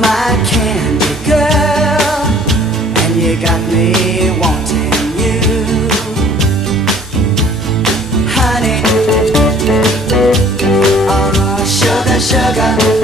my candy girl, and you got me wanting you. Honey, oh sugar, sugar.